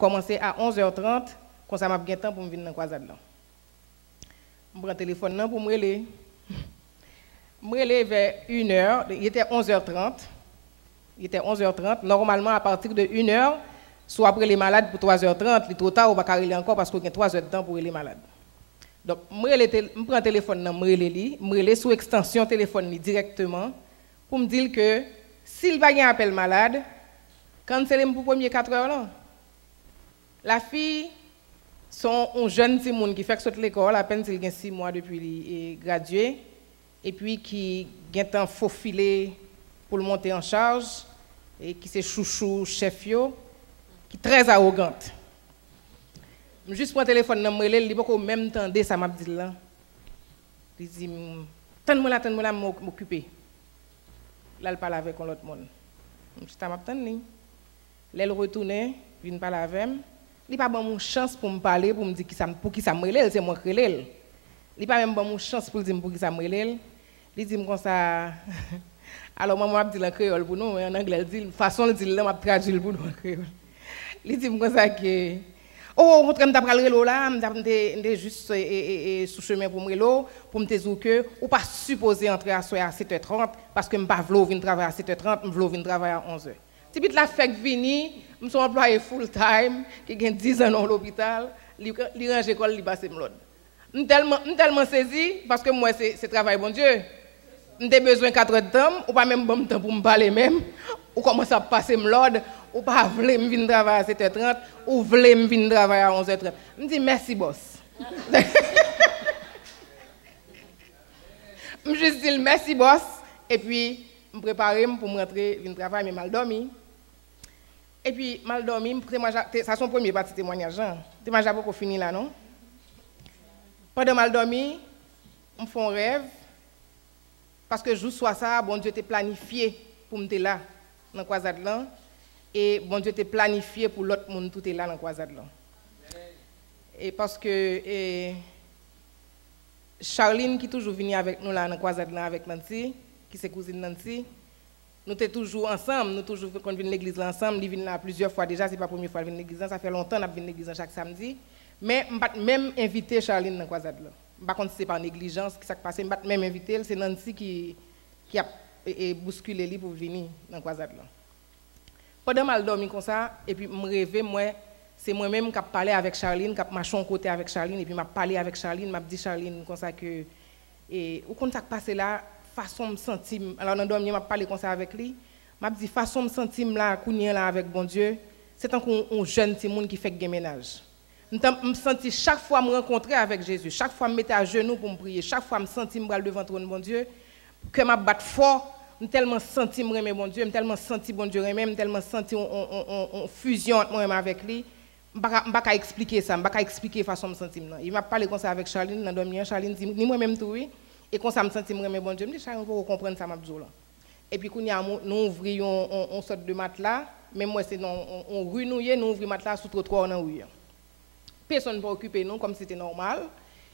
commencé à 11h30, comme ça m'a bien temps pour me venir dans la croisade là. Je prends le téléphone là pour me relayer. Je me relaye vers 1h, il était 11h30. Il était 11h30. Normalement, à partir de 1h, soit après les malades pour 3h30, il est trop tard, on va pas relayer encore parce qu'il y a 3 heures de temps pour les malades. Donc, je prends le téléphone, je me relaye sous extension téléphone directement pour me dire que s'il va y avoir un appel malade, quand c'est pour les premières 4 heures là, la fille, sont un jeune petit monde qui fait que sortir l'école, à peine s'il a 6 mois depuis qu'il est gradué, et puis qui a un temps faufilé pour le monter en charge, et qui c'est chouchou, chef yo, qui est très arrogante. Juste pour le téléphone, je me dis que même temps, ça m'a dit là. Il dit, tente-moi là, m'occuper. Là, il parle avec l'autre monde. Je dis, m'attends. Là, il retourne, il vient parler avec moi. Il n'a pas de chance pour me parler, pour me dire pour qui ça me relève, c'est moi qui relève. Il n'a pas même de chance pour dire pour qui ça me relève. Il dit comme ça. Alors, moi, je dis en créole pour nous, en anglais, il dit, façon de dire, je traduis pour nous en créole. Il dit comme ça que. Oh, on train d'après le là, on juste sous chemin pour me pour me dire que ou pas supposé entrer à 7h30 parce que me pas vouloir venir travailler à 7h30, me vouloir venir travailler à 11h. Si vite la fête vini, me suis employé full time, qui gagne 10 ans dans l'hôpital, li range école, li passe m'lode. Tellement saisi parce que moi c'est travail bon Dieu. J'ai besoin 4 heures de temps, ou pas même bon temps pour me parler même, ou commence à passer m'lode. Ou pas voulez me venir travailler à 7h30, ou voulez me venir travailler à 11h30. Je me dis merci boss. Je me dis merci boss, et puis je me prépare pour me rentrer, venir travailler, mais mal dormi. Et puis mal dormi, ça c'est son premier parti témoignage. Tu m'as jamais fini là, non? Pendant mal dormi, je me fais un rêve, parce que jour soit ça, bon Dieu t'a planifié pour me là, dans la croisade là. Et bon Dieu t'a planifié pour l'autre monde, tout est là dans la croisade là. Et parce que Charline qui est toujours venue avec nous là dans la croisade là avec Nancy, qui c'est cousine Nancy, nous sommes toujours ensemble, nous toujours quand on vient à l'église là ensemble, ils viennent là plusieurs fois déjà, c'est pas la première fois qu'ils viennent à l'église, ça fait longtemps qu'on vient à l'église chaque samedi, mais je ne même inviter Charline dans la croisade là. Par contre c'est par négligence qui s'est passé, je même inviter, c'est Nancy qui a bousculé lui pour venir dans la croisade là. Pendant mal dormi comme ça, et puis me rêver, moi, c'est moi-même qui ai parlé avec Charline, qui ai marché en côté avec Charline, et puis m'a parlé avec Charline, m'a dit Charline comme ça que, et où quand ça passé là, façon me sentir, alors dans dormi m'a parlé comme ça avec lui, m'a dit façon me sentir là, cougner là avec bon Dieu, c'est un jeune petit monde qui fait le ménage. Me sentir chaque fois me rencontrer avec Jésus, chaque fois me mettre à genoux pour me prier, chaque fois me sentir me bral devant trône bon Dieu, que m'a battre fort. Je tellement senti me remettre bon Dieu, je tellement senti bon Dieu remettre, je tellement senti on fusion entre moi avec lui. Je ne peux pas expliquer ça, je ne peux pas expliquer la façon de me sentir. Il m'a parlé comme ça avec Charline, dans le Charline dit, ni moi-même tout, oui. Et comme ça, je me senti me remettre bon Dieu. Je me dis, Charline, vous comprendre ça, là. Et puis, nous ouvrions une sorte de matelas, même moi, c'est on renouillait, nous ouvrions matelas sous trottoir dans rue. Personne ne peut occuper nous comme c'était normal.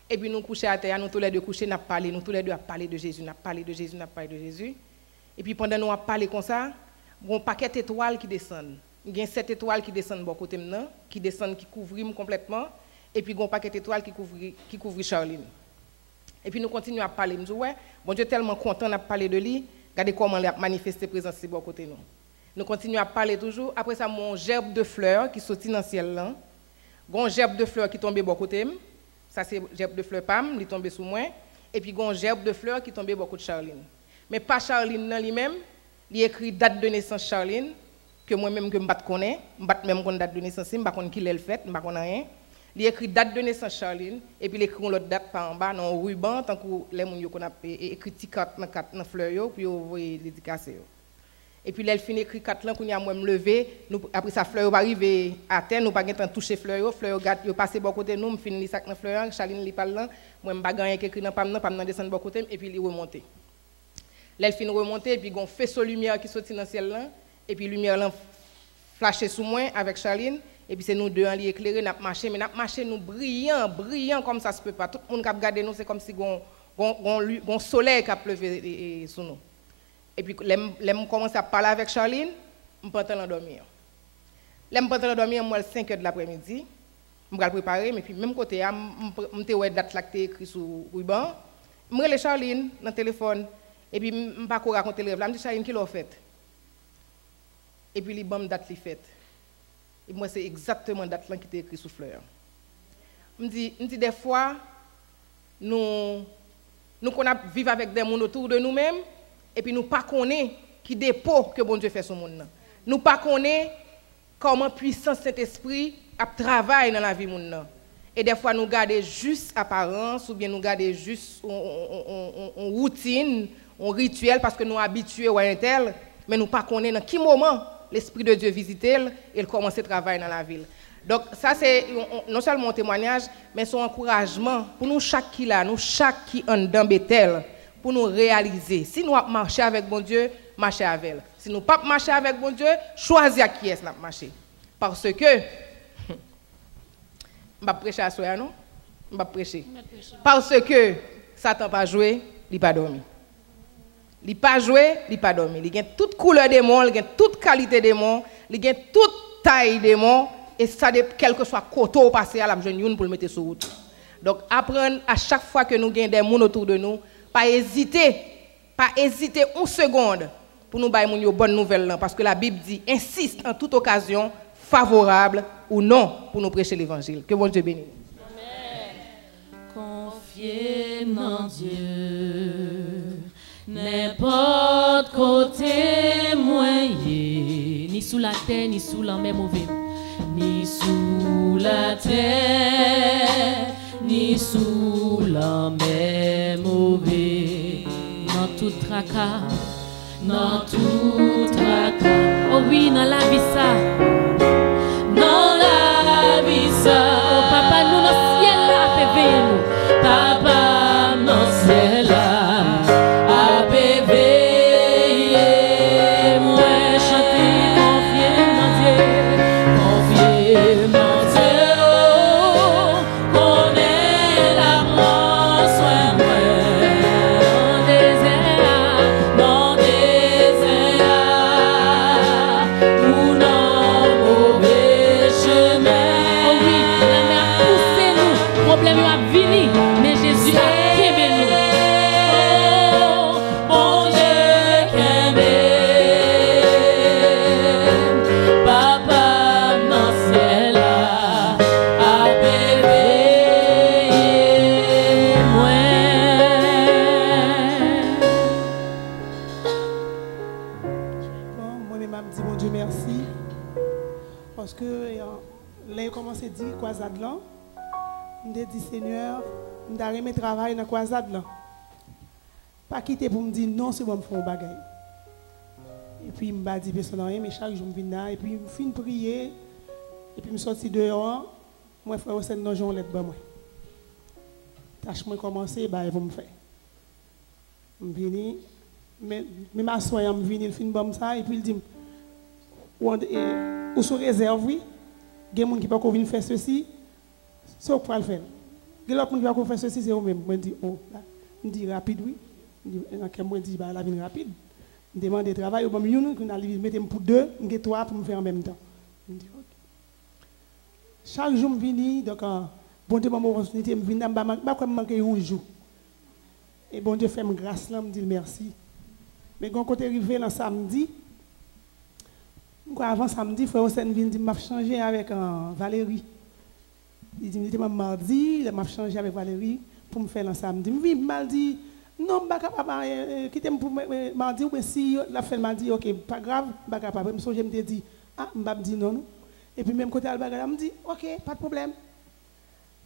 Et puis, nous couchons à terre, nous tous les deux couchés, nous tous les deux à parler de Jésus, nous parlé de Jésus, nous parlé de Jésus. Et puis pendant nous parlé comme ça, il y a un paquet d'étoiles qui descendent. Il y a 7 étoiles qui descendent de côté maintenant, qui descendent, qui couvrent complètement. Et puis il y a un paquet d'étoiles qui couvrent Charline. Et puis nous continuons à parler. Nous disons, ouais, bon Dieu est tellement content de parler de lui, regardez comment il a manifesté présence de côté nous. Nous continuons à parler toujours. Après ça, mon gerbe de fleurs qui sortit dans le ciel là. Un gerbe de fleurs qui tombait de côté. Ça c'est gerbe de fleurs Pam, il tombé sous moi. Et puis un gerbe de fleurs qui tombait beaucoup de Charline. Mais pas Charline dans lui-même, il écrit date de naissance Charline, que moi-même que je ne connais pas, je ne connais même date de naissance, je ne sais pas qui l'a fait, je ne connais rien. Il écrit date de naissance Charline, et puis il écrit l'autre date par en bas, dans un ruban, tant que les gens qui ont écrit 4 dans fleurs, puis ils ont dédicacé. Et puis il finit écrit 4 là, qu'on a moi me lever, après ça fleur va arriver à terre, nous pas de toucher fleur, fleur yo passer bon côté nous, me finit sac dans fleur, Charline li parle là, moi me pas gagner écrit dans pam descendre bon côté et puis il remonter. Là, il finit remonter, et puis il y a un faisceau de lumière qui sortit dans le ciel, là, et puis la lumière là, flashée sous moi avec Charline, et puis c'est nous deux en lit éclairé, nous marché, mais nous marché nous brillant comme ça se peut pas. Tout le monde qui a regardé nous, c'est comme si un soleil qui a pleuvé sur nous. Et puis, quand je commence à parler avec Charline, je ne peux pas l'endormir. Là, je vais dormir à 5 h de l'après-midi. Je vais préparer, mais puis même côté, je vais date là qui est écrit sur le ruban. Je vais Charline dans le téléphone. Et puis, je ne vais pas raconter le rêve. Je me dis, Charline, qui l'a fait? Et puis, il y a une date qui fait. Et moi, c'est exactement la date qui est écrite sur fleur. Je me dis, des fois, nous vivons avec des gens autour de nous-mêmes, et puis nous ne connaissons pas qui dépôt que bon Dieu fait sur le monde. Nous ne connaissons pas comment puissance cet esprit travaille dans la vie de monde. Et des fois, nous gardons juste apparence, ou bien nous gardons juste une routine, un rituel, parce que nous sommes habitués à un tel, mais nous ne connaissons pas dans quel moment l'Esprit de Dieu visite et il commence à travailler dans la ville. Donc, ça, c'est non seulement un témoignage, mais c'est un encouragement pour nous, chaque qui là, nous, chaque qui en dans Bethel, pour nous réaliser. Si nous marchons avec bon Dieu, marcher avec elle. Si nous ne pas marcher avec bon Dieu, choisir à qui est-ce qu'on marcher. Parce que, je ne vais pas prêcher à soi, non? Je ne vais pas prêcher. Parce que Satan n'a pas joué, il n'a pas dormi. Il n'a pas joué, il n'a pas dormi. Il a toute couleur des monts, il a toute qualité des monts, il a toute taille des monts, et ça, quel que soit côté au passé, à la jeune pour le mettre sur route. Donc, apprendre à chaque fois que nous avons des gens autour de nous, pas hésiter une seconde pour nous donner une bonne nouvelle, parce que la Bible dit, insiste en toute occasion, favorable ou non, pour nous prêcher l'évangile. Que bon Dieu bénisse. Confiez en Dieu, n'importe côté moyen, ni sous la terre, ni sous la mer mauvais, ni sous la terre, ni sous la mer mauvais, dans tout tracas, oh oui, dans la vie ça. Dans la vie ça, oh papa nous dans le ciel là, bébé nous, papa dans le ciel là, à bébé, moi chanter, confier en Dieu, oh, connaît la prend soin moi, dans le désert, ou non mauvais chemin. Oh oui, la mer a poussé nous, problème a vini, mais Jésus a aimé nous. Oh, bon Dieu qu'aimé, papa dans le ciel là, a bébé moi. Bon, moi-même, je dis bon Dieu merci. Parce que là, il commence à dire croisade là. Je dis Seigneur, je vais remettre travail dans la croisade là. Pas quitter pour me dire non, c'est bon, je fais un bagage. Et puis, je me dis personne mais chaque jour, je viens là. Et puis, je finis de prier. Et puis, je sorti dehors. Moi, frère, c'est non, j'en lettre moi. Tâche moi commencer, bah, ils vont me faire. Je viens, mais ma soeur, je viens, il finit comme ça. Et puis, il dit, ou sous réserve, oui. Il y a des gens qui peuvent venir faire ceci. C'est au point le faire. Il y a des gens qui peuvent faire ceci, c'est eux-mêmes. Je dis, oh, là. Je dis rapide, oui. Je dis, bah, la vie rapide. Je demande de travail, je vais mettre pour deux, je vais trois pour me faire en même temps. Je dis, ok. Chaque jour, je viens, donc, bon Dieu, mon opportunité, je viens, je vais manquer un jour. Et bon Dieu fait me grâce là, me dit merci. Mais quand on est arrivé le samedi, avant samedi, frère Hossein vient dire m'a changé avec Valérie. Il dit j'étais mardi, il m'a changé avec Valérie pour me faire le samedi. Je m'a dit non, je ne suis pas capable quitter pour mardi ou si la fête m'a dit OK, pas grave, je suis capable. Je me dit ah, je me dit non. Et puis même côté Albaga, je me dit OK, pas de problème.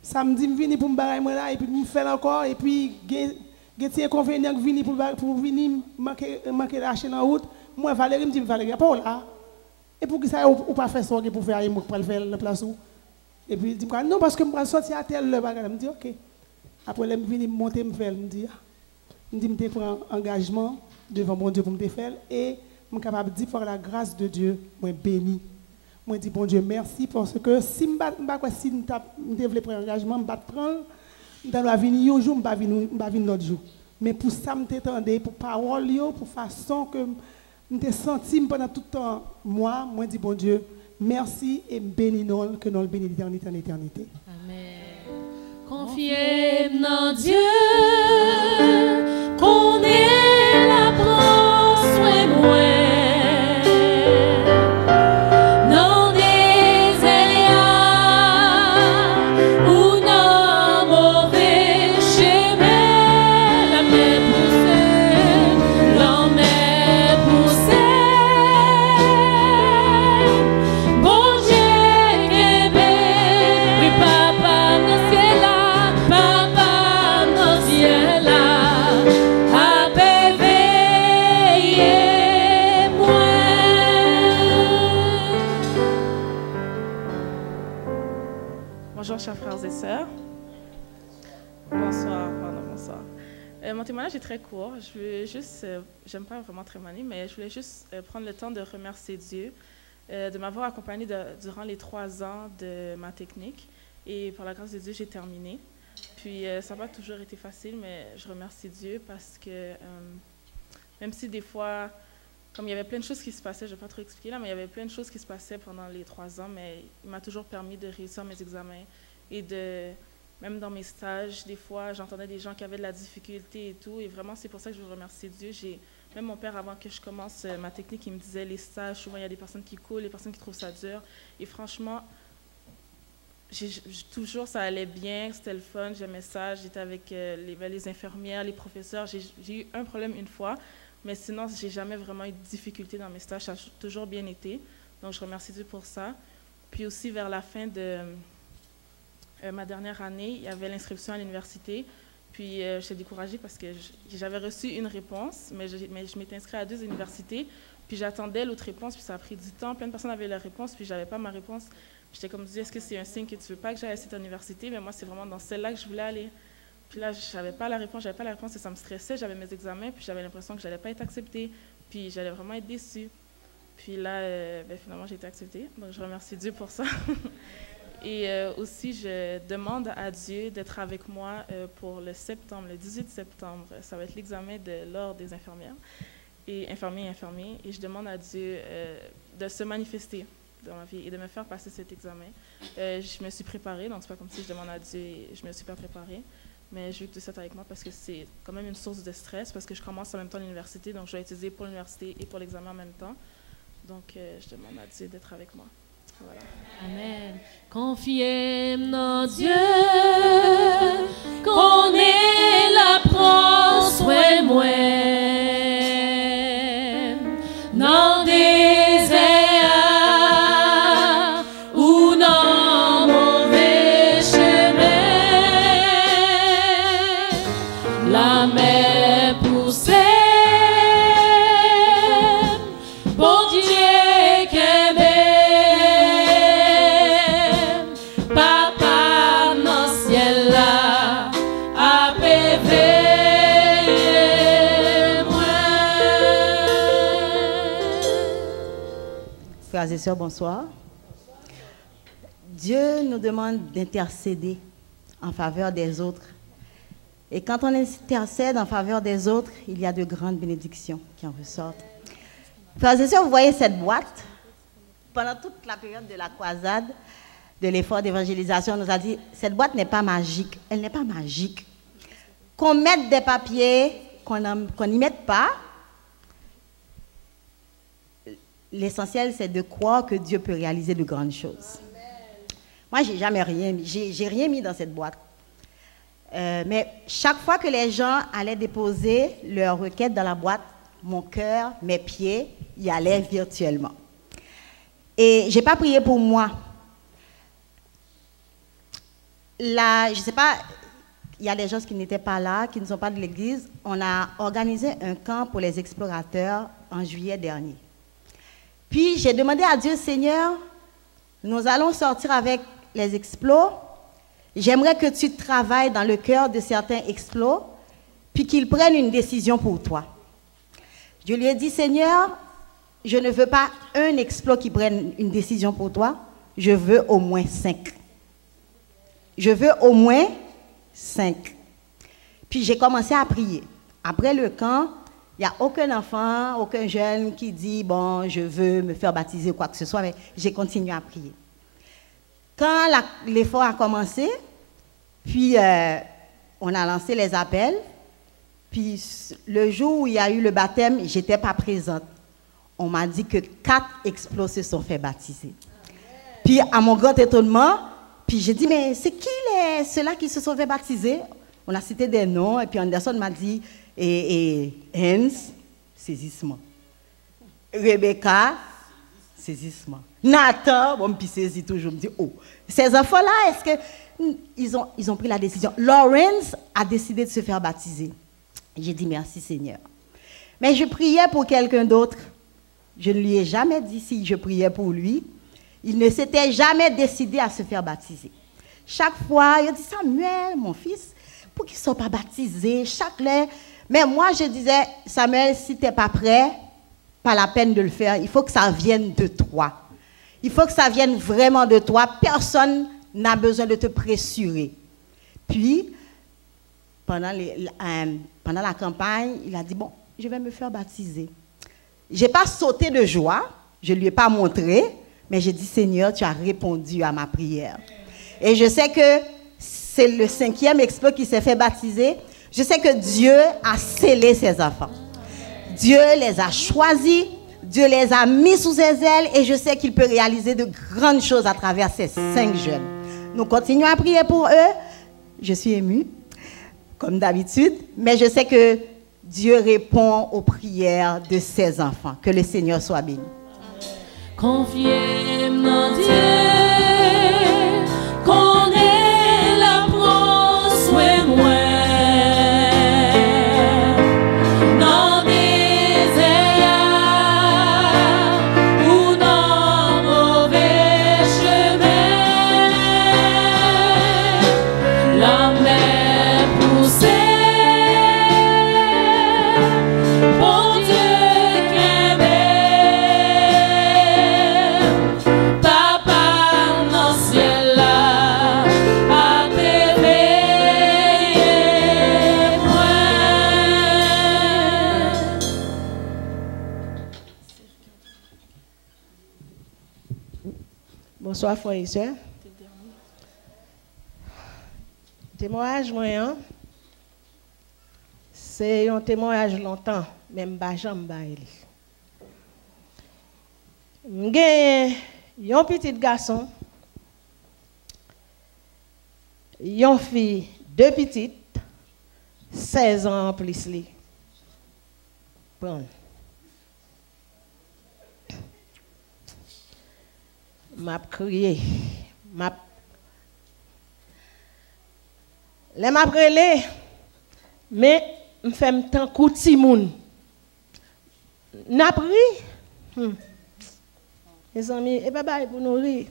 Samedi, je viens pour me barrer là et puis je me fais encore et puis j'ai inconvénient de venir pour venir manquer la chaîne en route. Moi, Valérie me dit, Valérie, pas là. Et pour que ça, ou pas faire ça pour faire pour le faire la place où. Et puis il dit, non, parce que je vais sortir à tel le bagage. Je me dis, OK. Après, je viens monter, me faire, je me dis, je prends un engagement devant mon Dieu pour me faire. Et je suis capable de dire, par la grâce de Dieu, moi béni. Moi, je dis, bon Dieu, merci, parce que si je développe un engagement, je vais prendre. Dans la vie, un jour, je ne vais pas venir l'autre jour. Mais pour ça, je m'attendais, pour parole, pour façon que je me senti pendant tout le temps, moi, je dis, bon Dieu, Merci et bénis-nous, que nous le bénissons d'éternité en éternité. Amen. Confiez en Dieu, qu'on est la prend soin moi. Non désert ou non mauvais chemin, la mer poussée, la mer poussée. Bon Dieu Québec, oui papa dans ciel là, papa dans ciel là, a veillé moi. Bonjour chers frères et sœurs. Bonsoir, pardon, bonsoir. Mon témoignage est très court. Je voulais juste, j'aime pas vraiment témoigner, mais je voulais juste prendre le temps de remercier Dieu de m'avoir accompagné durant les 3 ans de ma technique. Et par la grâce de Dieu, j'ai terminé. Puis ça n'a pas toujours été facile, mais je remercie Dieu parce que même si des fois, comme il y avait plein de choses qui se passaient, je ne vais pas trop expliquer là, mais il y avait plein de choses qui se passaient pendant les 3 ans, mais il m'a toujours permis de réussir mes examens et même dans mes stages, des fois, j'entendais des gens qui avaient de la difficulté et tout, et vraiment, c'est pour ça que je veux remercier Dieu. Même mon père, avant que je commence ma technique, il me disait, les stages, souvent, il y a des personnes qui coulent, des personnes qui trouvent ça dur, et franchement, toujours, ça allait bien, c'était le fun, j'aimais ça, j'étais avec les infirmières, les professeurs, j'ai eu un problème une fois, mais sinon, j'ai jamais vraiment eu de difficulté dans mes stages, ça a toujours bien été, donc je remercie Dieu pour ça. Puis aussi, vers la fin de ma dernière année, il y avait l'inscription à l'université, puis j'étais découragée parce que j'avais reçu une réponse, mais je m'étais inscrite à 2 universités, puis j'attendais l'autre réponse, puis ça a pris du temps, plein de personnes avaient leur réponse, puis j'avais pas ma réponse. J'étais comme dit, est-ce que c'est un signe que tu veux pas que j'aille à cette université? Mais moi, c'est vraiment dans celle-là que je voulais aller. Puis là, j'avais pas la réponse et ça me stressait. J'avais mes examens, puis j'avais l'impression que j'allais pas être acceptée. Puis j'allais vraiment être déçue. Puis là, finalement, j'ai été acceptée. Donc, je remercie Dieu pour ça. Et aussi, je demande à Dieu d'être avec moi pour le 18 septembre. Ça va être l'examen de l'ordre des infirmières et infirmiers. Et je demande à Dieu de se manifester dans ma vie et de me faire passer cet examen. Je me suis préparée, donc c'est pas comme si je demande à Dieu et je me suis pas préparée, mais je veux que Dieu soit avec moi parce que c'est quand même une source de stress parce que je commence en même temps l'université, donc je dois étudier pour l'université et pour l'examen en même temps. Donc je demande à Dieu d'être avec moi. Voilà. Amen. Confiez en Dieu, qu'on est la prend soin moi. Non désert ou non mauvais chemin, la mer poussée, bon Dieu qu'aime, papa dans ciel là, a veillé moi. Frères et sœurs, bonsoir. Dieu nous demande d'intercéder en faveur des autres. Et quand on intercède en faveur des autres, il y a de grandes bénédictions qui en ressortent. Frères et sœurs, vous voyez cette boîte? Pendant toute la période de la croisade, de l'effort d'évangélisation, on nous a dit, cette boîte n'est pas magique. Elle n'est pas magique. Qu'on mette des papiers, qu'on n'y mette pas, l'essentiel, c'est de croire que Dieu peut réaliser de grandes choses. Moi, j'ai jamais rien mis. J'ai rien mis dans cette boîte. Mais chaque fois que les gens allaient déposer leur requête dans la boîte, mon cœur, mes pieds y allaient virtuellement. Et je n'ai pas prié pour moi. Là, je ne sais pas, il y a des gens qui n'étaient pas là, qui ne sont pas de l'église. On a organisé un camp pour les explorateurs en juillet dernier. Puis j'ai demandé à Dieu, Seigneur, nous allons sortir avec les explos. J'aimerais que tu travailles dans le cœur de certains explos, puis qu'ils prennent une décision pour toi. Je lui ai dit, Seigneur, je ne veux pas un explos qui prenne une décision pour toi, je veux au moins 5. Je veux au moins 5. Puis j'ai commencé à prier. Après le camp, Il n'y a aucun enfant, aucun jeune qui dit, bon, je veux me faire baptiser ou quoi que ce soit, mais j'ai continué à prier. Quand l'effort a commencé, puis on a lancé les appels, puis le jour où il y a eu le baptême, je n'étais pas présente. On m'a dit que 4 explos se sont fait baptiser. Puis à mon grand étonnement, puis j'ai dit, mais c'est qui ceux-là qui se sont fait baptiser? On a cité des noms, et puis Anderson m'a dit, Hans, saisissement. Rebecca, saisissement. Nathan, bon, puis saisit toujours, me dit, oh, ces enfants-là, est-ce qu'ils ont pris la décision? Lawrence a décidé de se faire baptiser. J'ai dit, merci Seigneur. Mais je priais pour quelqu'un d'autre. Je ne lui ai jamais dit si je priais pour lui. Il ne s'était jamais décidé à se faire baptiser. Chaque fois, il a dit, Samuel, mon fils, pour qu'ils ne soient pas baptisés, mais moi, je disais, Samuel, si tu n'es pas prêt, pas la peine de le faire. Il faut que ça vienne de toi. Il faut que ça vienne vraiment de toi. Personne n'a besoin de te pressurer. Puis, pendant la campagne, il a dit, bon, je vais me faire baptiser. Je n'ai pas sauté de joie, je ne lui ai pas montré, mais j'ai dit, Seigneur, tu as répondu à ma prière. Et je sais que c'est le 5e exploit qui s'est fait baptiser. Je sais que Dieu a scellé ses enfants. Dieu les a choisis, Dieu les a mis sous ses ailes et je sais qu'il peut réaliser de grandes choses à travers ces 5 jeunes. Nous continuons à prier pour eux. Je suis émue, comme d'habitude, mais je sais que Dieu répond aux prières de ses enfants. Que le Seigneur soit béni. Confiez-moi en Dieu, qu'on est la prend soin moi. Dans des ailleurs ou dans mauvais chemin, la mer poussée. Bon Dieu qui Papa dans le ciel là, à t'éveiller moi. Bonsoir, frères et sœurs. Témoignage moyen, c'est un témoignage longtemps, même pas jamais. J'ai un petit garçon, une fille, 2 petites, 16 ans en plus. Prends. M'a crié, les m'a brûlé, mais me fait un temps coup de timoun. N'a pris. Les amis, et pas bagaille pour nourrir.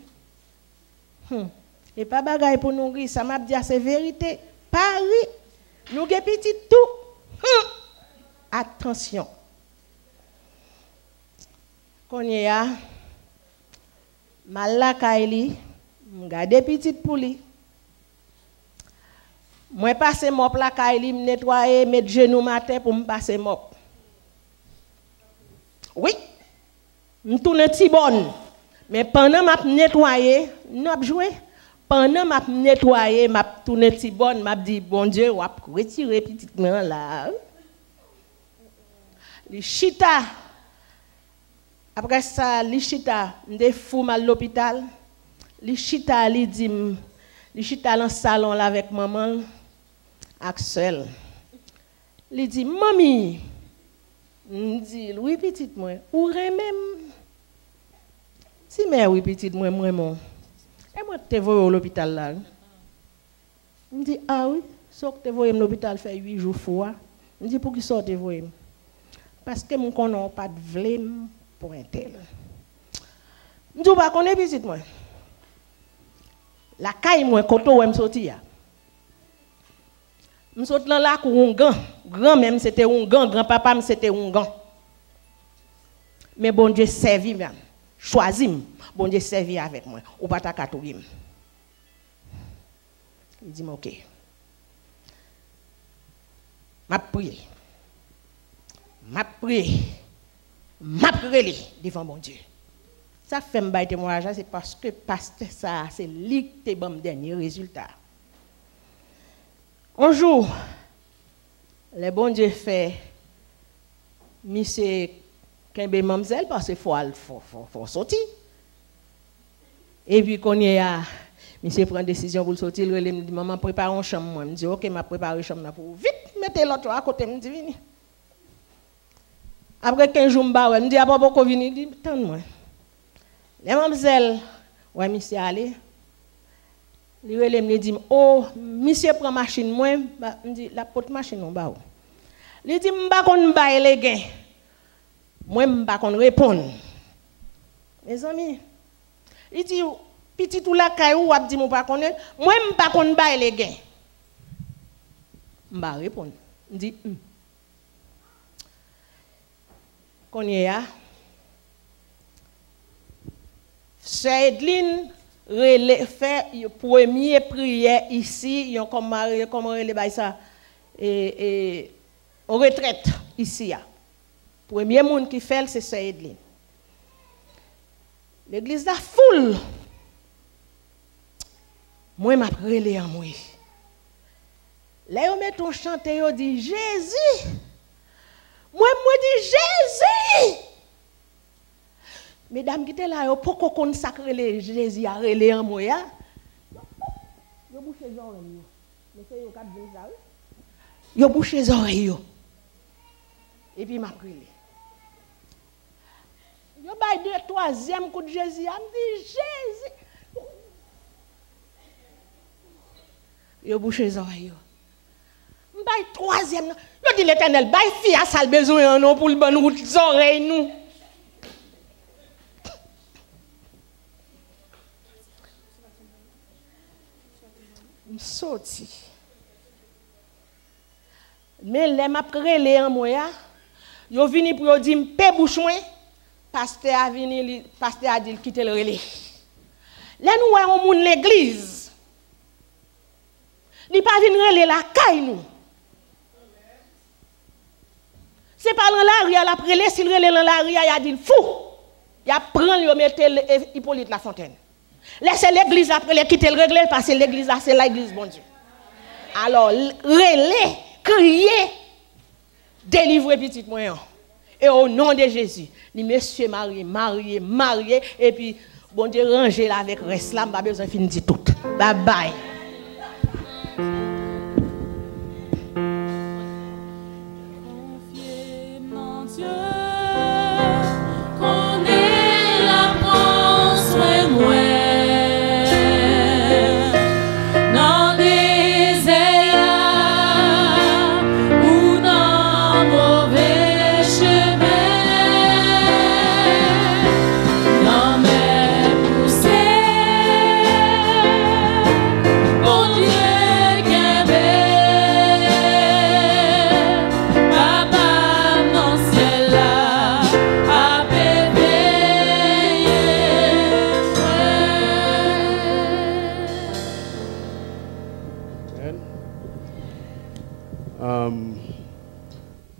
Et pas bagaille pour nourrir, ça m'a dit c'est vérité. Paris, nous avons petit tout. Attention. Quand il y a mal la kaili, m'gade petit pour lui. Moi passer mop la kaili, me nettoyer, mettre genou matin pour me passer mop. Oui. Je tourne petit bon. Mais pendant que je nettoyer, je joué. Pendant que je nettoyer, je tourne petit bon, je dis bon Dieu, je vais retirer petit main là. Les chita. Après ça, les chita, je fou mal l'hôpital. Les chita, il dit, les chita dans le salon là avec maman, Axel. Il dit, mamie, je dis, oui, petite moi, ou même. Si mais oui, petite moi, mon. Et moi, te voyé à l'hôpital là. Je dis, ah oui, sauf que te voyé à l'hôpital fait 8 jours fois. Je dis, pour qui sort te voyé? Parce que mon connais pas de vlem pour un tel. Je dis, pas qu'on est petite moi. La caille moi, quand on me sorti. Je suis dans la cour un grand même c'était un grand-papa c'était un grand. Mais bon Dieu servi même. Choisi, bon Dieu servi avec moi. Ou pas ta catholique. Il dit, ok. M'a prié. m'a prié, m'a prié devant mon Dieu. Ça fait me témoignage, c'est parce que pasteur ça, c'est lui qui est le dernier résultat. Un jour, le bon Dieu fait, monsieur Kembe Mamzelle, parce qu'il faut sortir. Et puis, quand il y a, monsieur prend une décision pour sortir, il me dit, maman, prépare une chambre. Je me dis, ok, je prépare une chambre pour vite, mettez l'autre à côté, je me dis, venez. Après 15 jours, je me dis, ah, pourquoi venir? Il dit, attends-moi. Les mamzelles, ouais, monsieur, allez. Il me dit, oh, monsieur prend machine, moi, je dis, la porte machine, on va où? Il dit, je ne vais pas bailler les gains. Moi, je ne vais pas répondre. Mes amis, il dit, petit tout la caillou, ou dit, je ne vais pas connaître. Moi, je ne vais pas bailler les gains. Je ne vais pas répondre. Il dit, qu'on y a. Sœur Edline fait une première prière ici, comment relève ça, et en retraite ici. Le premier monde qui fait, c'est Sœur Edline. L'église la foule. Moi, je m'appelle en moi. Là, on met ton chanter, on dit Jésus. Moi, je dis Jésus. Mesdames qui étaient là, pourquoi qu'on sacre Jésus à relais en moi? Yo bouche les oreilles. Monsieur yo cap dire ça. Yo bouche les oreilles. Et puis m'a prié. Yo bay deux troisième coup de Jésus, a me dit Jésus. Yo bouche les oreilles. Bay troisième. Yo dit l'Éternel, bay fille a sale besoin non pour le bonne route les oreilles nous. Sorti. Mais les m'a prélé en moi, yo vini pour dire m'pé bouchon, pasteur a vini, pasteur a dit quitter le relais. Là nous on moun l'église. Li pas vinn relais la caille nous. C'est pas dans la rue la prélé, s'il relais dans la rue, il a dit fou. Il a prend lui mettre Hippolyte Lafontaine. Laissez l'église après quitter le régler parce que l'église c'est l'église bon Dieu. Alors relais, crier, délivrer petit moyen. Et au nom de Jésus, les messieurs mariés et puis bon Dieu ranger là avec reste là, pas besoin finir dit tout. Bye bye. Confiez mon Dieu. Connais la prend soin moi.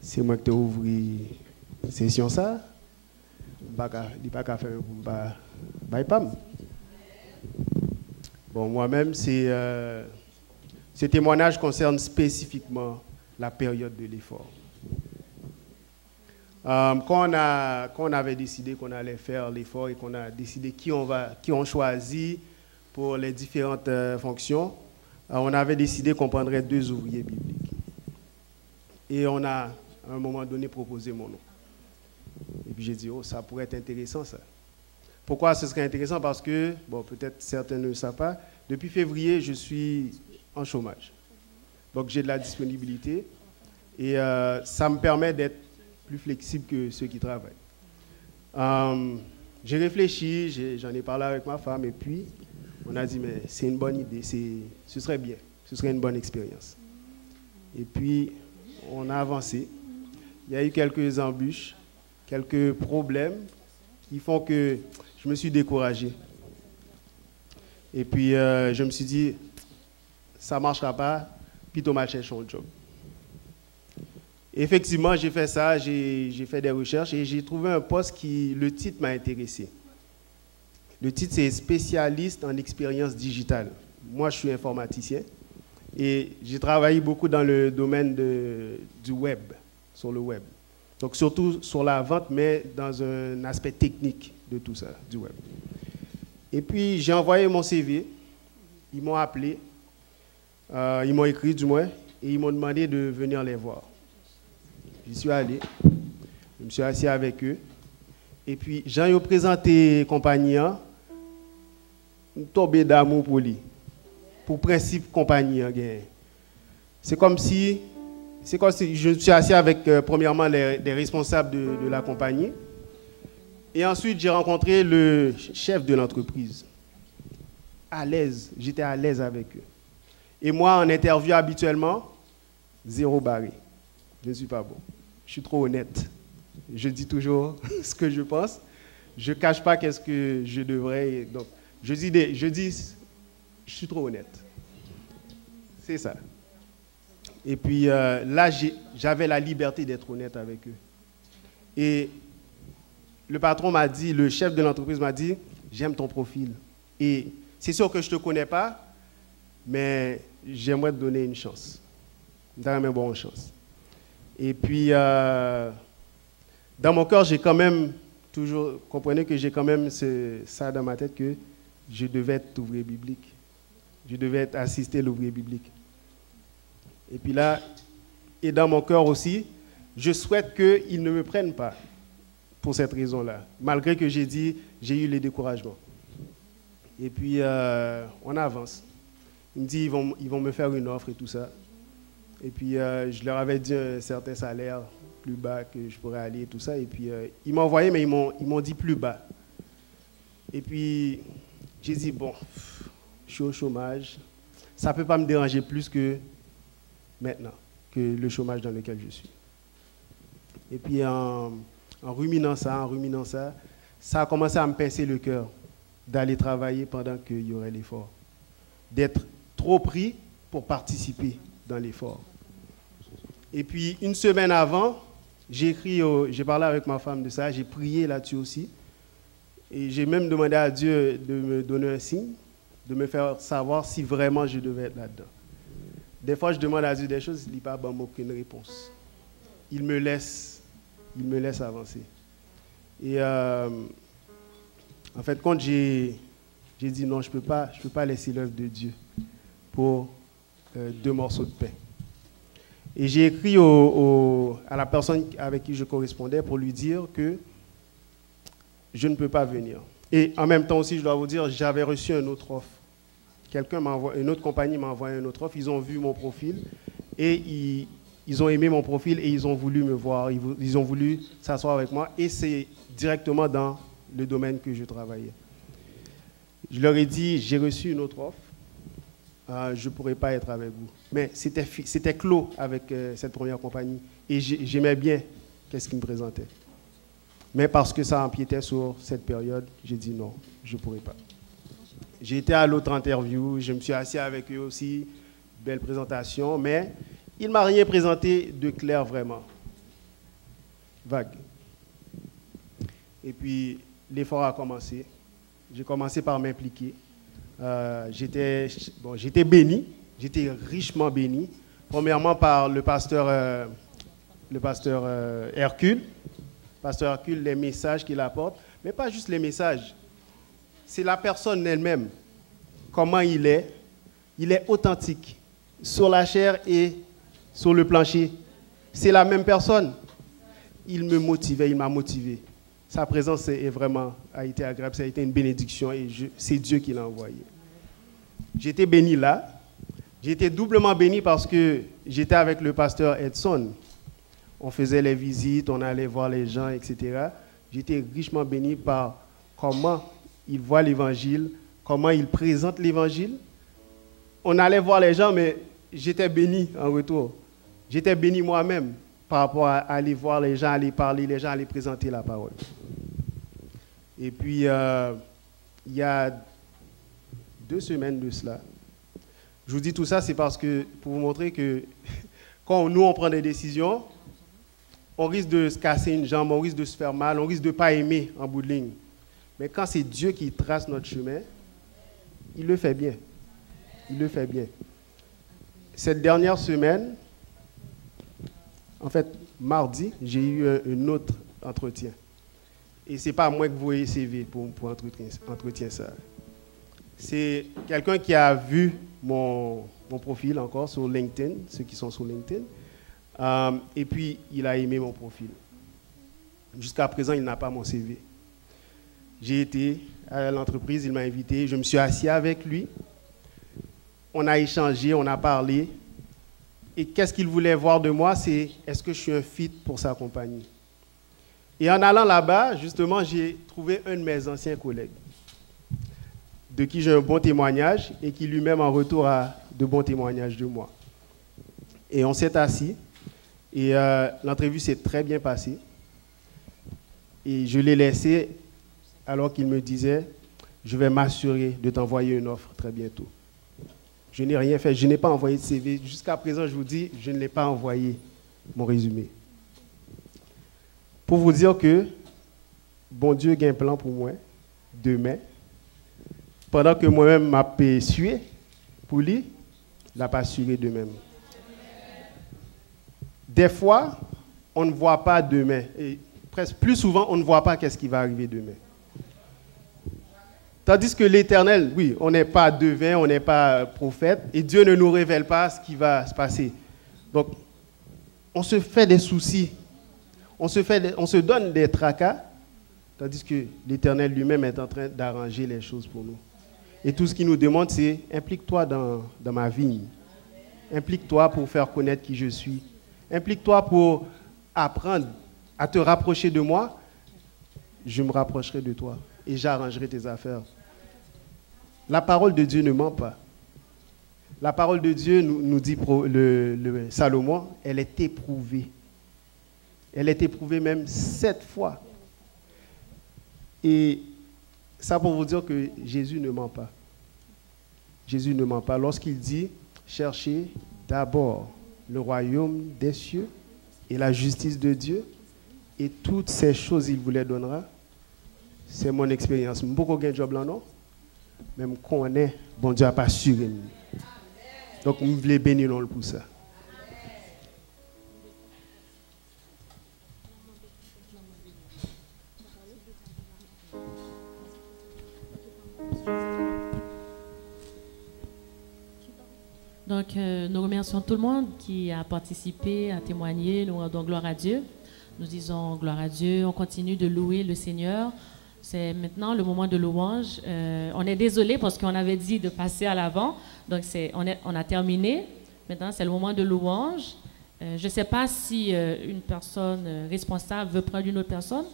C'est moi qui t'ai ouvert la session ça. Il n'y a pas qu'à faire pour pas. Bon, moi-même, ce témoignage concerne spécifiquement la période de l'effort. Quand on avait décidé qu'on allait faire l'effort et qu'on a décidé qui on choisit pour les différentes fonctions, on avait décidé qu'on prendrait 2 ouvriers bibliques. Et on a, à un moment donné, proposé mon nom. Et puis j'ai dit, oh, ça pourrait être intéressant, ça. Pourquoi ce serait intéressant? Parce que, bon, peut-être certains ne le savent pas, depuis février, je suis en chômage. Donc j'ai de la disponibilité et ça me permet d'être plus flexible que ceux qui travaillent. J'ai réfléchi, j'en ai parlé avec ma femme et puis on a dit, mais c'est une bonne idée, ce serait bien, ce serait une bonne expérience. Et puis, on a avancé. Il y a eu quelques embûches, quelques problèmes qui font que je me suis découragé. Et puis, je me suis dit, ça ne marchera pas, plutôt mal chercher un job. Effectivement, j'ai fait ça, j'ai fait des recherches et j'ai trouvé un poste qui, le titre m'a intéressé. Le titre, c'est spécialiste en expérience digitale. Moi, je suis informaticien et j'ai travaillé beaucoup dans le domaine du web, sur le web. Donc, surtout sur la vente, mais dans un aspect technique de tout ça, du web. Et puis, j'ai envoyé mon CV, ils m'ont appelé, ils m'ont écrit du moins, et ils m'ont demandé de venir les voir. J'y suis allé, je me suis assis avec eux, et puis, j'ai présenté compagnie, tombé d'amour pour lui, pour principe compagnie. C'est comme si je me suis assis avec, premièrement, les responsables de la compagnie. Et ensuite, j'ai rencontré le chef de l'entreprise. À l'aise, j'étais à l'aise avec eux. Et moi, en interview habituellement, 0 barré. Je ne suis pas bon. Je suis trop honnête. Je dis toujours ce que je pense. Je ne cache pas qu'est-ce que je devrais. Donc, je dis, je suis trop honnête. C'est ça. Et puis là, j'avais la liberté d'être honnête avec eux. Et le patron m'a dit, le chef de l'entreprise m'a dit, j'aime ton profil. Et c'est sûr que je ne te connais pas, mais j'aimerais te donner une chance. Donne-moi une bonne chance. Et puis, dans mon cœur, j'ai quand même toujours, comprenez que j'ai quand même ça dans ma tête que je devais être ouvrier biblique. Je devais assister l'ouvrier biblique. Et puis là, et dans mon cœur aussi, je souhaite qu'ils ne me prennent pas pour cette raison-là. Malgré que j'ai dit, j'ai eu les découragements. Et puis, on avance. Ils me disent, ils vont me faire une offre et tout ça. Et puis, je leur avais dit un certain salaire plus bas que je pourrais aller et tout ça. Et puis, ils m'ont envoyé, mais ils m'ont dit plus bas. Et puis, j'ai dit, bon, je suis au chômage. Ça ne peut pas me déranger plus que maintenant, que le chômage dans lequel je suis. Et puis, en ruminant ça, ça a commencé à me pincer le cœur d'aller travailler pendant qu'il y aurait l'effort. D'être trop pris pour participer dans l'effort. Et puis, une semaine avant, j'ai parlé avec ma femme de ça, j'ai prié là-dessus aussi. Et j'ai même demandé à Dieu de me donner un signe, de me faire savoir si vraiment je devais être là-dedans. Des fois, je demande à Dieu des choses, il n'y a pas aucune réponse. Il me laisse avancer. Et en fait, quand j'ai dit non, je peux pas laisser l'œuvre de Dieu pour 2 morceaux de pain. Et j'ai écrit à la personne avec qui je correspondais pour lui dire que je ne peux pas venir. Et en même temps aussi, je dois vous dire, j'avais reçu une autre offre. Une autre compagnie m'a envoyé une autre offre. Ils ont vu mon profil et ils ont aimé mon profil et ils ont voulu me voir. Ils ont voulu s'asseoir avec moi et c'est directement dans le domaine que je travaillais. Je leur ai dit, j'ai reçu une autre offre. Je ne pourrais pas être avec vous. Mais c'était clos avec cette première compagnie et j'aimais bien qu'est-ce qu'ils me présentaient. Mais parce que ça empiétait sur cette période, j'ai dit non, je ne pourrais pas. J'ai été à l'autre interview, je me suis assis avec eux aussi, belle présentation, mais il ne m'a rien présenté de clair vraiment. Vague. Et puis, l'effort a commencé. J'ai commencé par m'impliquer. J'étais béni, j'étais richement béni. Premièrement par le pasteur Hercule. Pasteur Hercule, les messages qu'il apporte, mais pas juste les messages. C'est la personne elle-même, comment il est authentique, sur la chair et sur le plancher. C'est la même personne. Il me motivait, il m'a motivé. Sa présence a été agréable, ça a été une bénédiction et c'est Dieu qui l'a envoyé. J'étais béni là. J'étais doublement béni parce que j'étais avec le pasteur Edson. On faisait les visites, on allait voir les gens, etc. J'étais richement béni par comment il voit l'évangile, comment il présente l'évangile. On allait voir les gens, mais j'étais béni en retour. J'étais béni moi-même par rapport à aller voir les gens, aller parler, les gens, aller présenter la parole. Et puis, il y a 2 semaines de cela, je vous dis tout ça, c'est parce que, pour vous montrer que quand nous, on prend des décisions, on risque de se casser une jambe, on risque de se faire mal, on risque de ne pas aimer en bout de ligne. Mais quand c'est Dieu qui trace notre chemin, il le fait bien. Il le fait bien. Cette dernière semaine, en fait, mardi, j'ai eu un autre entretien. Et ce n'est pas moi que vous voyez CV pour entretien ça. C'est quelqu'un qui a vu mon profil encore sur LinkedIn, ceux qui sont sur LinkedIn. Et puis, il a aimé mon profil. Jusqu'à présent, il n'a pas mon CV. J'ai été à l'entreprise, il m'a invité, je me suis assis avec lui. On a échangé, on a parlé. Et qu'est-ce qu'il voulait voir de moi, c'est est-ce que je suis un fit pour sa compagnie. Et en allant là-bas, justement, j'ai trouvé un de mes anciens collègues, de qui j'ai un bon témoignage et qui lui-même en retour a de bons témoignages de moi. Et on s'est assis et l'entrevue s'est très bien passée. Et je l'ai laissé alors qu'il me disait « Je vais m'assurer de t'envoyer une offre très bientôt ». Je n'ai rien fait, je n'ai pas envoyé de CV. Jusqu'à présent, je vous dis, je ne l'ai pas envoyé, mon résumé. Pour vous dire que bon Dieu a un plan pour moi, demain, pendant que moi-même m'a sué pour lui, il n'a pas sué de même. Des fois, on ne voit pas demain. Et presque plus souvent, on ne voit pas qu'est-ce qui va arriver demain. Tandis que l'Éternel, oui, on n'est pas devin, on n'est pas prophète, et Dieu ne nous révèle pas ce qui va se passer. Donc, on se fait des soucis, on se donne des tracas, tandis que l'Éternel lui-même est en train d'arranger les choses pour nous. Et tout ce qu'il nous demande, c'est implique-toi dans ma vie. Implique-toi pour faire connaître qui je suis. Implique-toi pour apprendre à te rapprocher de moi. Je me rapprocherai de toi et j'arrangerai tes affaires. La parole de Dieu ne ment pas. La parole de Dieu nous dit le Salomon, elle est éprouvée. Elle est éprouvée même 7 fois. Et ça pour vous dire que Jésus ne ment pas. Jésus ne ment pas. Lorsqu'il dit, cherchez d'abord le royaume des cieux et la justice de Dieu, et toutes ces choses, il vous les donnera. C'est mon expérience. Je ne sais pas si job là, non? Même qu'on est, bon Dieu n'a pas assuré. Donc, je voulais bénir pour ça. Donc, nous remercions tout le monde qui a participé, a témoigné. Nous rendons gloire à Dieu. Nous disons gloire à Dieu. On continue de louer le Seigneur. C'est maintenant le moment de louange. On est désolé parce qu'on avait dit de passer à l'avant. Donc, on a terminé. Maintenant, c'est le moment de louange. Je ne sais pas si une personne responsable veut prendre une autre personne,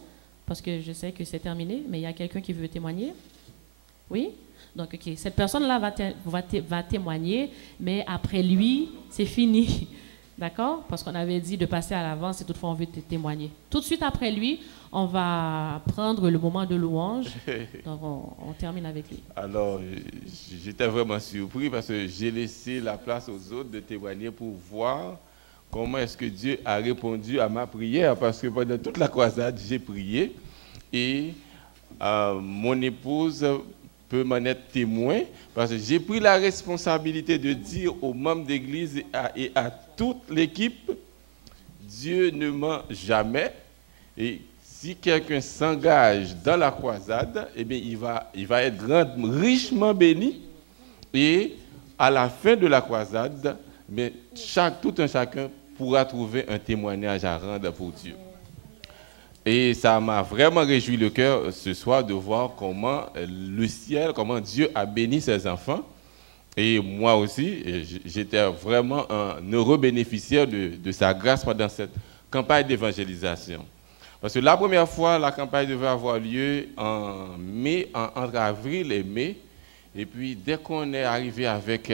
parce que je sais que c'est terminé, mais il y a quelqu'un qui veut témoigner. Oui? Donc, ok, cette personne-là va témoigner, mais après lui, c'est fini. D'accord? Parce qu'on avait dit de passer à l'avant si toutefois on veut témoigner. Tout de suite après lui, on va prendre le moment de louange. Donc, on termine avec lui. Alors, j'étais vraiment surpris parce que j'ai laissé la place aux autres de témoigner pour voir comment est-ce que Dieu a répondu à ma prière. Parce que pendant toute la croisade, j'ai prié et mon épouse peut m'en être témoin parce que j'ai pris la responsabilité de dire aux membres d'église et à toute l'équipe, Dieu ne ment jamais. Et si quelqu'un s'engage dans la croisade, eh bien, il va être richement béni. Et à la fin de la croisade, mais tout un chacun pourra trouver un témoignage à rendre pour Dieu. Et ça m'a vraiment réjoui le cœur ce soir de voir comment le ciel, comment Dieu a béni ses enfants. Et moi aussi, j'étais vraiment un heureux bénéficiaire de sa grâce pendant cette campagne d'évangélisation. Parce que la première fois, la campagne devait avoir lieu en mai, entre avril et mai. Et puis, dès qu'on est arrivé avec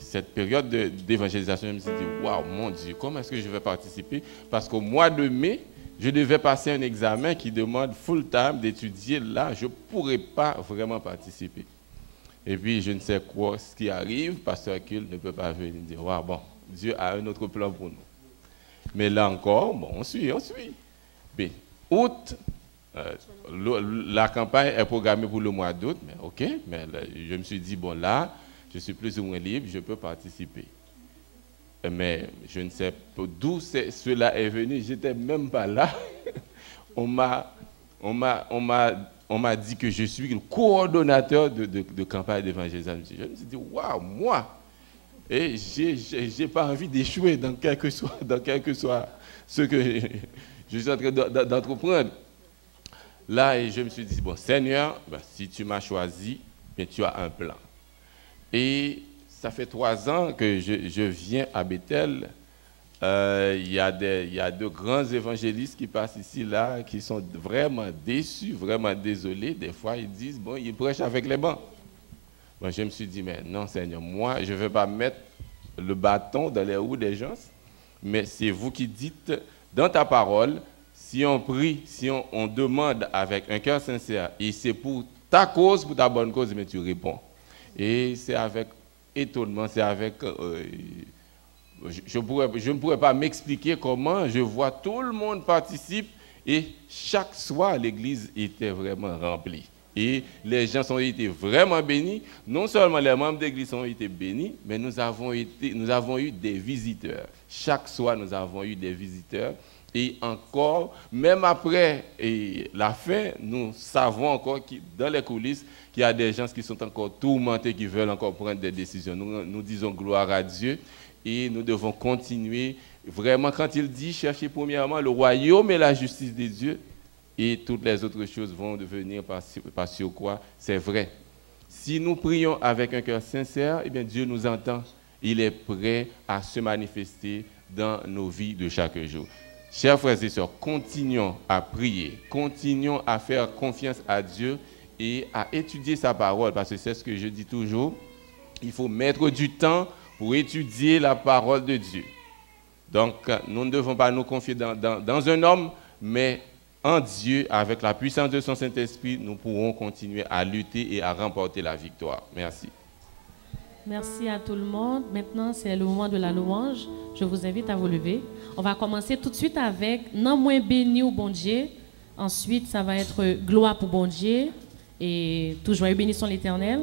cette période d'évangélisation, je me suis dit, waouh, mon Dieu, comment est-ce que je vais participer? Parce qu'au mois de mai, je devais passer un examen qui demande full-time d'étudier. Là, je ne pourrais pas vraiment participer. Et puis, je ne sais quoi ce qui arrive, Pasteur Kiel ne peut pas venir dire, waouh, bon, Dieu a un autre plan pour nous. Mais là encore, bon, on suit. Mais août, la campagne est programmée pour le mois d'août, mais ok, mais là, je me suis dit, bon là, je suis plus ou moins libre, je peux participer. Mais je ne sais pas d'où cela est venu, j'étais même pas là. On m'a dit que je suis le coordonnateur de campagne d'évangélisation. Je me suis dit, waouh, moi! Et je n'ai pas envie d'échouer dans quel que soit ce que je suis en train d'entreprendre. Là, et je me suis dit, bon, Seigneur, ben, si tu m'as choisi, bien, tu as un plan. Et ça fait 3 ans que je viens à Bethel. Il y a de grands évangélistes qui passent ici, là, qui sont vraiment déçus, vraiment désolés. Des fois, ils disent, bon, ils prêchent avec les bancs. Bon, je me suis dit, mais non, Seigneur, moi, je ne veux pas mettre le bâton dans les roues des gens, mais c'est vous qui dites dans ta parole, si on prie, si on demande avec un cœur sincère, et c'est pour ta cause, pour ta bonne cause, mais tu réponds. Et c'est avec étonnement, c'est avec... je ne pourrais pas m'expliquer comment je vois tout le monde participe, et chaque soir, l'église était vraiment remplie. Et les gens ont été vraiment bénis. Non seulement les membres de l'église ont été bénis, mais nous avons eu des visiteurs. Chaque soir, nous avons eu des visiteurs. Et encore, même après la fin, nous savons encore que dans les coulisses, qu'il y a des gens qui sont encore tourmentés, qui veulent encore prendre des décisions. Nous disons gloire à Dieu et nous devons continuer. Vraiment, quand il dit, cherchez premièrement le royaume et la justice de Dieu, et toutes les autres choses vont devenir par sur quoi c'est vrai. Si nous prions avec un cœur sincère, eh bien Dieu nous entend. Il est prêt à se manifester dans nos vies de chaque jour. Chers frères et sœurs, continuons à prier, continuons à faire confiance à Dieu et à étudier sa parole, parce que c'est ce que je dis toujours, il faut mettre du temps pour étudier la parole de Dieu. Donc, nous ne devons pas nous confier dans un homme, mais en Dieu, avec la puissance de son Saint-Esprit, nous pourrons continuer à lutter et à remporter la victoire. Merci. Merci à tout le monde. Maintenant, c'est le moment de la louange. Je vous invite à vous lever. On va commencer tout de suite avec « Non moins béni au bon Dieu ». Ensuite, ça va être « Gloire pour bon Dieu » et « Tout joyeux bénissons l'Éternel ».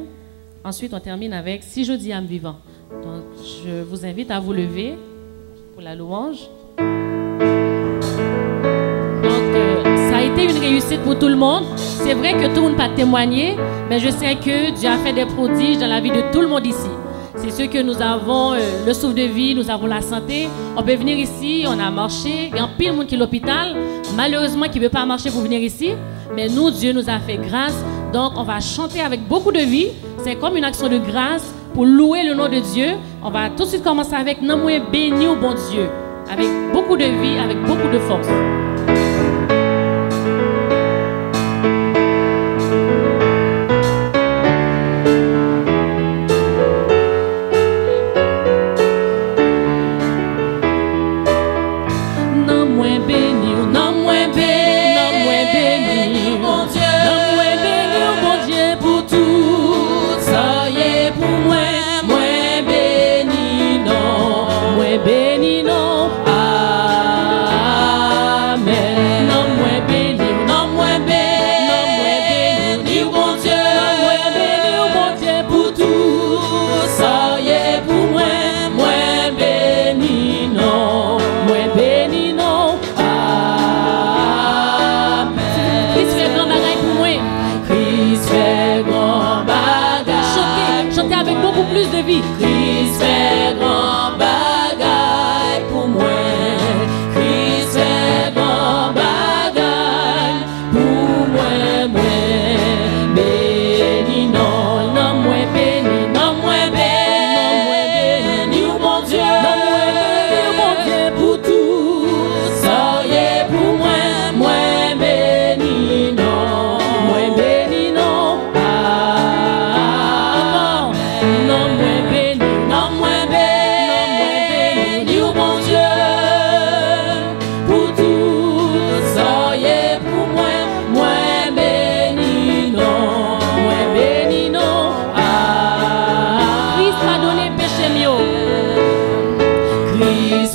Ensuite, on termine avec « Si je dis âme vivant ». Donc, je vous invite à vous lever pour la louange. Ça a été une réussite pour tout le monde. C'est vrai que tout le monde n'a pas témoigné, mais je sais que Dieu a fait des prodiges dans la vie de tout le monde ici. C'est sûr que nous avons le souffle de vie, nous avons la santé. On peut venir ici, on a marché. Il y a pile de monde qui est à l'hôpital, malheureusement qui ne veut pas marcher pour venir ici. Mais nous, Dieu nous a fait grâce. Donc, on va chanter avec beaucoup de vie. C'est comme une action de grâce pour louer le nom de Dieu. On va tout de suite commencer avec « Non moins béni au bon Dieu », avec beaucoup de vie, avec beaucoup de force.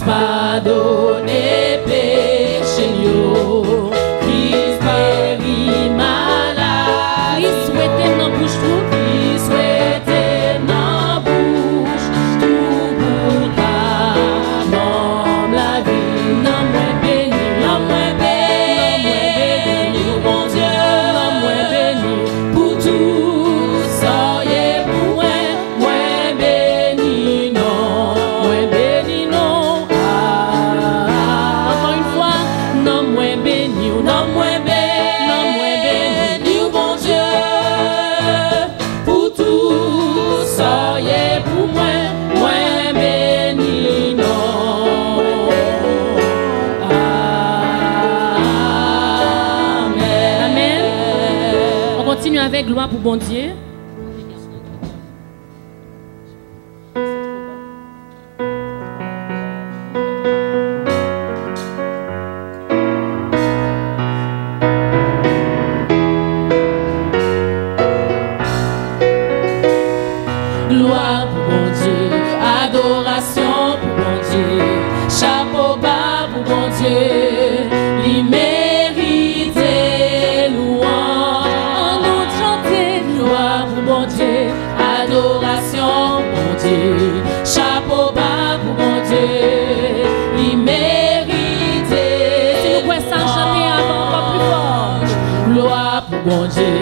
Pardonner avec gloire pour bon Dieu. Gloire pour bon Dieu, adoration pour bon Dieu, chapeau bas pour bon Dieu, l'immérité, louange, nous chanter, gloire pour bon Dieu, adoration pour bon Dieu, chapeau bas pour bon Dieu, l'immérité, si nous pouvons s'en chanter avant encore plus fort, gloire pour bon Dieu,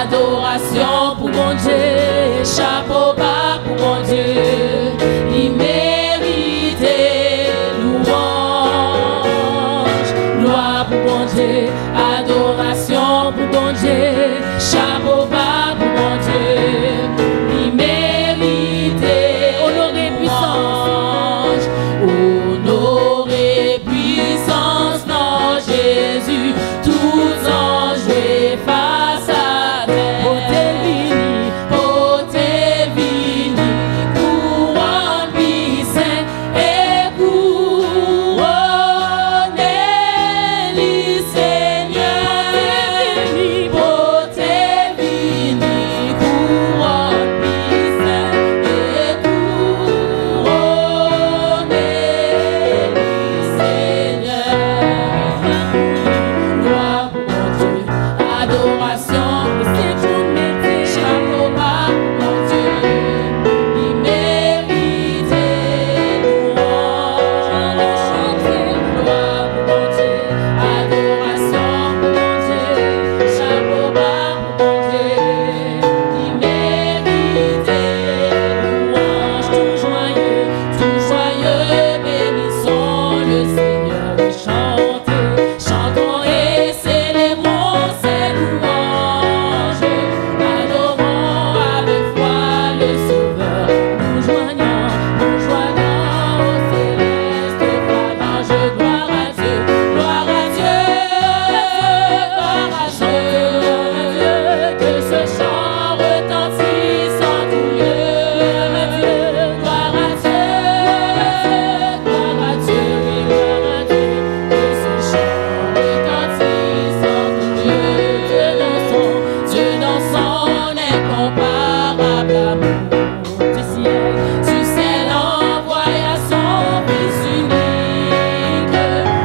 adoration pour bon Dieu, chapeau bas pour bon Dieu, immérité, louange, gloire pour bon Dieu, adoration pour bon Dieu, chapeau bas pour bon Dieu, immérité, honoré puissance, honoré puissance, non Jésus, tous anges face à terre, beauté vini, couronne puissant et couronné, Seigneur, beauté vini, couronne puissant et couronné, Seigneur, gloire pour mon Dieu, adoration, c'est tout métier, chapeau bas pour mon Dieu, immérité, louange, allons chanter, gloire pour mon Dieu, adoration pour mon Dieu, chapeau bas pour mon Dieu, immérité, louange, tout joyeux, bénissons le Seigneur, chantons et célébrons ses louanges, adorons avec foi le Sauveur, nous joignons au céleste phalange, gloire à Dieu, gloire à Dieu, que ce chant retentisse en tout lieu, gloire à Dieu, que ce chant retentisse en tout lieu, Dieu dans son incomparable amour du ciel envoya son Fils unique,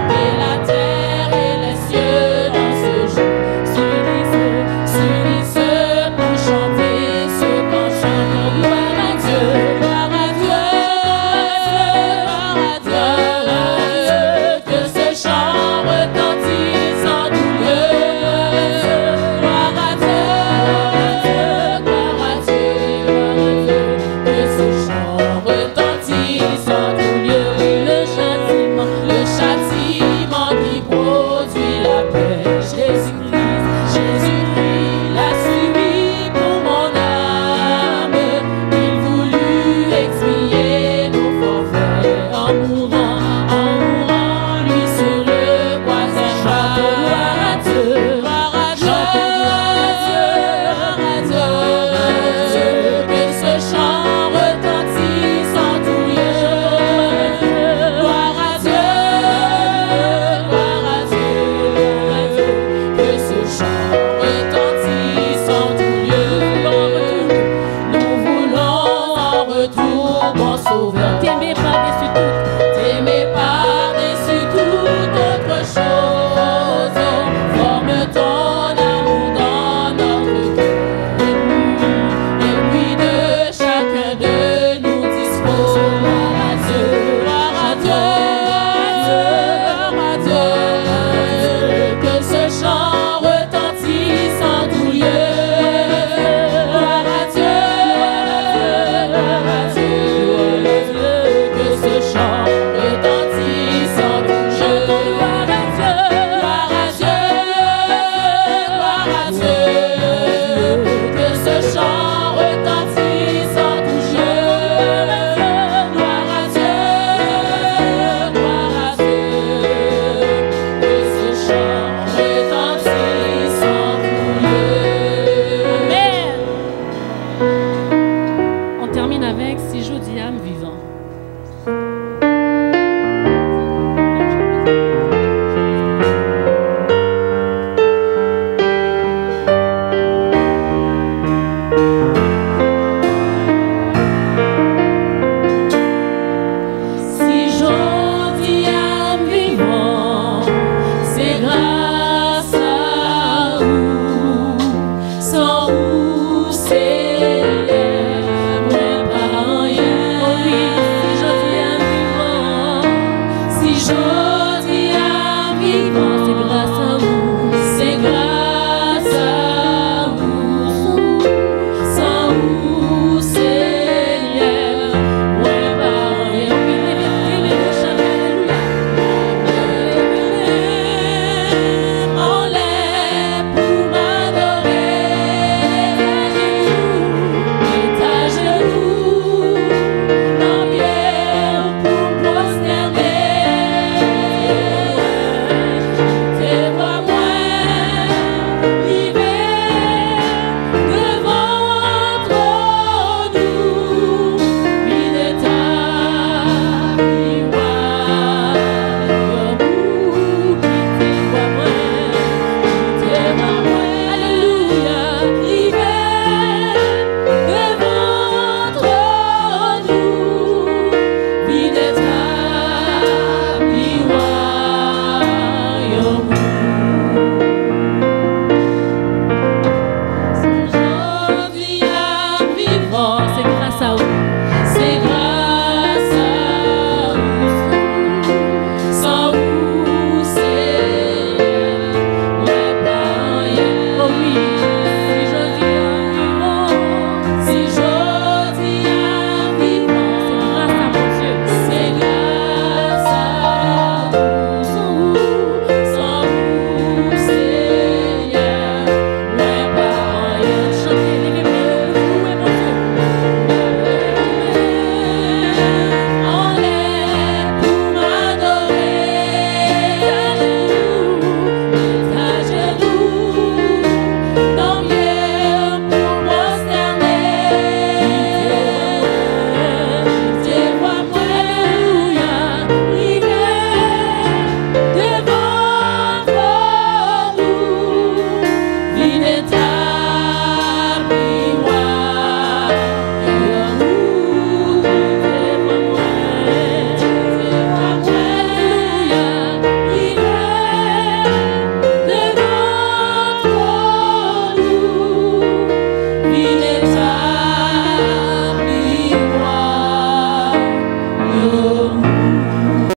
et la terre et les cieux dans ce jour s'unissent pour chanter ce qu'on chante, gloire à Dieu, que ce chant retentisse en tout lieu, gloire à Dieu, que ce chant retentisse en tout lieu, le châtiment qui produit la paix, Jésus-Christ l'a subi pour mon âme, il voulut expier nos forfaits en mourant lui sur le bois à gloire à Dieu, que ce chant retentisse en tout lieu, gloire à Dieu, que ce chant retentisse en tout lieu, nous voulons en retour, bon Sauveur, t'aimer par-dessus toute autre chose, forme ton amour dans notre cœur, et puis de chacun de nous dispose, gloire à Dieu, que ce chant retentisse en tout lieu, gloire à Dieu, que âme vivant. Devant nous, il est